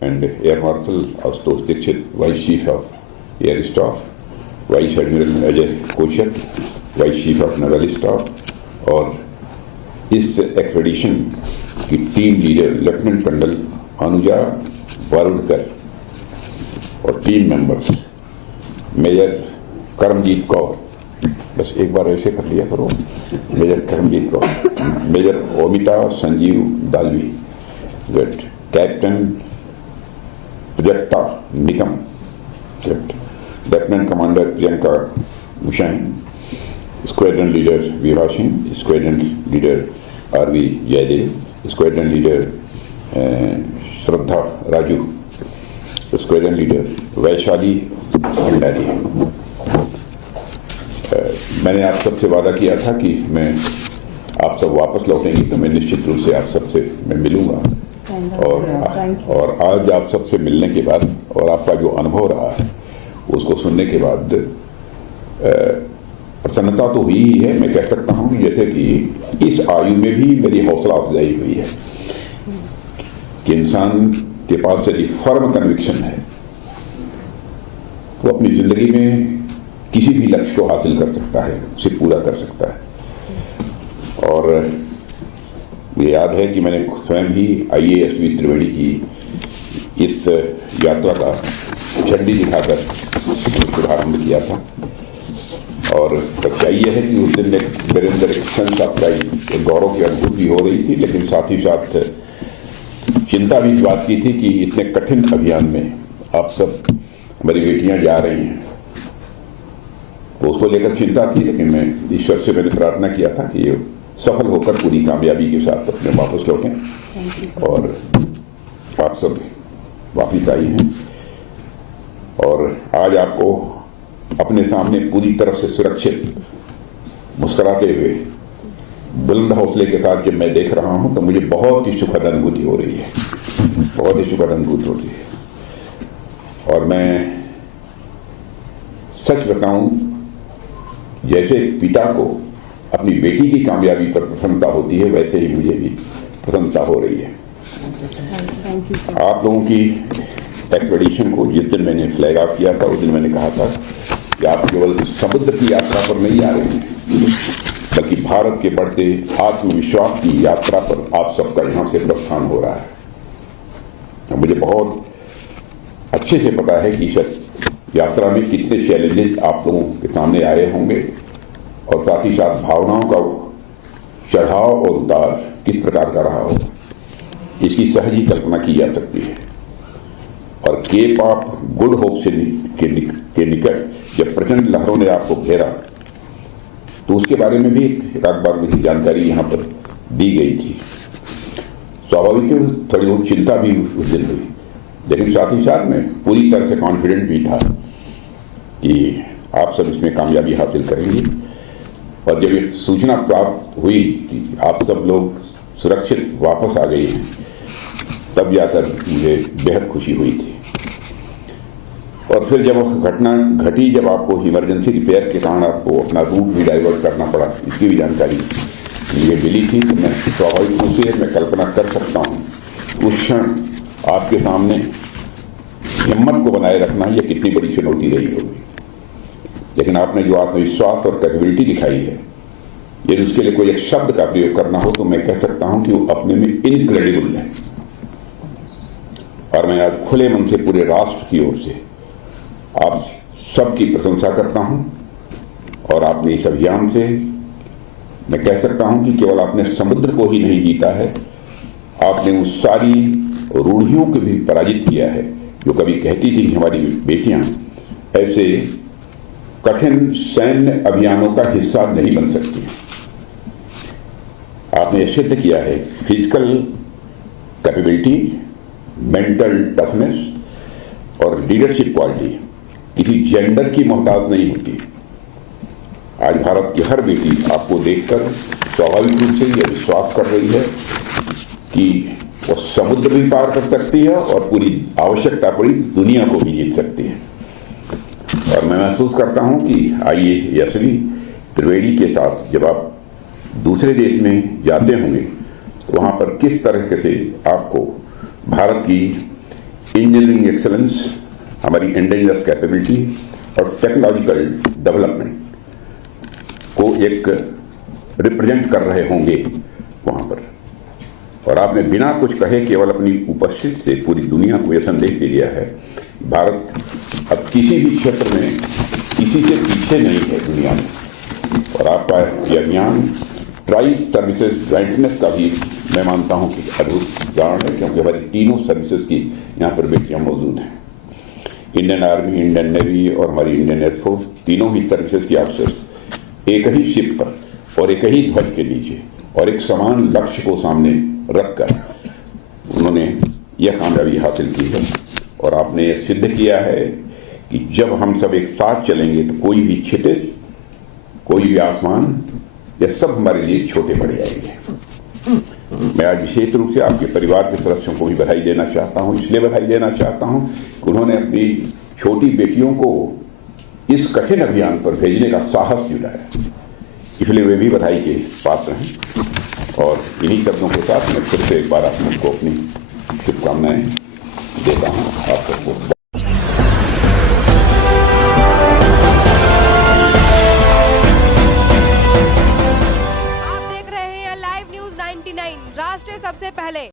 and Air Marshal Ashutosh Dikshit, Vice Chief of Air Staff, Vice Admiral Ajay Kochak, Vice Chief of Naval Staff, और इस expedition की team leader lieutenant colonel Anuja Warudkar और team members major Karamjeet Kaur, बस एक बार ऐसे कर लिया करो, major Karamjeet Kaur, major Omita Sanjeev Dalvi, captain Prajakta Nikam, lieutenant commander Priyanka Mushain, squadron leader Vibha Singh, squadron leader Aarvi Jaidev, squadron leader Shraddha Raju, squadron leader Vaishali Bhandari. मैंने आप सबसे वादा किया था कि मैं आप सब वापस लौटेंगी तो मैं निश्चित रूप से आप सबसे मैं मिलूंगा, और आज आप सबसे मिलने के बाद और आपका जो अनुभव रहा है उसको सुनने के बाद प्रसन्नता तो हुई ही है। मैं कह सकता हूं कि जैसे कि इस आयु में भी मेरी हौसला अफजाई हुई है कि इंसान के पास यदि फर्म कन्विक्शन है वो अपनी जिंदगी में किसी भी लक्ष्य को हासिल कर सकता है, उसे पूरा कर सकता है। और मुझे याद है कि मैंने स्वयं ही IASV त्रिवेणी की इस यात्रा का झंडी दिखाकर शुभारंभ किया था, और सच्चाई यह है कि उस दिन मेरे अंदर एक सेंस ऑफ प्राइड, एक गौरव की अनुभूति हो रही थी, लेकिन साथ ही साथ चिंता भी इस बात की थी कि इतने कठिन अभियान में आप सब हमारी बेटियां जा रही हैं, तो उसको लेकर चिंता थी। लेकिन मैं ईश्वर से मैंने प्रार्थना किया था कि ये सफल होकर पूरी कामयाबी के साथ अपने वापस लौटें, और आप सब वापिस आई हैं और आज आपको अपने सामने पूरी तरह से सुरक्षित मुस्कुराते हुए बुलंद हौसले के साथ जब मैं देख रहा हूं तो मुझे बहुत ही सुखद अनुभूति हो रही है, बहुत ही सुखद अनुभूति हो रही है। और मैं सच बताऊं, जैसे पिता को अपनी बेटी की कामयाबी पर प्रसन्नता होती है वैसे ही मुझे भी प्रसन्नता हो रही है। आप लोगों की एक्सपेडिशन को जिस दिन मैंने फ्लैग ऑफ किया था उस दिन मैंने कहा था कि आप केवल समुद्र की यात्रा पर नहीं आ रहे हैं, बल्कि भारत के बढ़ते आत्मविश्वास की यात्रा पर आप सबका यहां से प्रस्थान हो रहा है। मुझे बहुत अच्छे से पता है कि इस यात्रा में कितने चैलेंजेस आप लोगों के सामने आए होंगे, और साथ ही साथ भावनाओं का चढ़ाव और उतार किस प्रकार का रहा होगा, इसकी सहज ही कल्पना की जा सकती है। और केप ऑफ गुड होप से के निकट जब प्रचंड लहरों ने आपको घेरा तो उसके बारे में भी एक बार मुझे जानकारी यहां पर दी गई थी। स्वाभाविक है थोड़ी बहुत चिंता भी उस दिन हुई, लेकिन साथ ही साथ मैं पूरी तरह से कॉन्फिडेंट भी था कि आप सब इसमें कामयाबी हासिल करेंगे। और जब ये सूचना प्राप्त हुई कि आप सब लोग सुरक्षित वापस आ गए हैं, तब जाकर मुझे बेहद खुशी हुई थी। और फिर जब घटना घटी, जब आपको इमरजेंसी रिपेयर के कारण आपको अपना रूट भी डाइवर्ट करना पड़ा, इसकी भी जानकारी मुझे मिली थी, तो मैं स्वाभाविक रूप से मैं कल्पना कर सकता हूँ उस क्षण आपके सामने हिम्मत को बनाए रखना यह कितनी बड़ी चुनौती रही होगी। लेकिन आपने जो आत्मविश्वास और कैपेबिलिटी दिखाई है, यदि उसके लिए कोई एक शब्द का प्रयोग करना हो तो मैं कह सकता हूं कि वो अपने में इनक्रेडिबल है। और मैं आज खुले मन से पूरे राष्ट्र की ओर से आप सबकी प्रशंसा करता हूं, और आपने इस अभियान से मैं कह सकता हूं कि केवल आपने समुद्र को ही नहीं जीता है, आपने उस सारी रूढ़ियों को भी पराजित किया है जो कभी कहती थी कि हमारी बेटियां ऐसे कठिन सैन्य अभियानों का हिस्सा नहीं बन सकती। आपने सिद्ध किया है फिजिकल कैपेबिलिटी, मेंटल टफनेस और लीडरशिप क्वालिटी किसी जेंडर की मोहताज नहीं होती। आज भारत की हर बेटी आपको देखकर स्वाभाविक रूप से यह विश्वास कर रही है कि वो समुद्र भी पार कर सकती है और पूरी आवश्यकता पड़ी दुनिया को भी जीत सकती है। और मैं महसूस करता हूं कि IASV त्रिवेणी के साथ जब आप दूसरे देश में जाते होंगे तो वहां पर किस तरह से आपको भारत की इंजीनियरिंग एक्सेलेंस, हमारी इंडिजिनस कैपेबिलिटी और टेक्नोलॉजिकल डेवलपमेंट को एक रिप्रेजेंट कर रहे होंगे वहां पर। और आपने बिना कुछ कहे केवल अपनी उपस्थिति से पूरी दुनिया को यह संदेश दे दिया है, भारत अब किसी भी क्षेत्र में किसी से पीछे नहीं है दुनिया में। और आपका यह अभियान ट्राई सर्विसेज ज्वाइंटनेस का भी मैं मानता हूं कि अद्भुत उदाहरण है, क्योंकि हमारी तीनों सर्विसेज की यहाँ पर बेटियां मौजूद हैं। इंडियन आर्मी, इंडियन नेवी और हमारी इंडियन एयरफोर्स, तीनों ही सर्विसेज की ऑफिसर्स एक ही शिप पर और एक ही ध्वज के नीचे और एक समान लक्ष्य को सामने रखकर उन्होंने यह कामयाबी हासिल की है। और आपने यह सिद्ध किया है कि जब हम सब एक साथ चलेंगे तो कोई भी क्षितिज, कोई भी आसमान, यह सब हमारे लिए छोटे पड़ जाएंगे। मैं आज विशेष रूप से आपके परिवार के सदस्यों को भी बधाई देना चाहता हूं। इसलिए बधाई देना चाहता हूं कि उन्होंने अपनी छोटी बेटियों को इस कठिन अभियान पर भेजने का साहस जुटाया, इसलिए वे भी बधाई के पात्र हैं। और इन्हीं शब्दों के साथ मैं फिर से एक बार आप सबको अपनी शुभकामनाएं देता हूं। आप सबको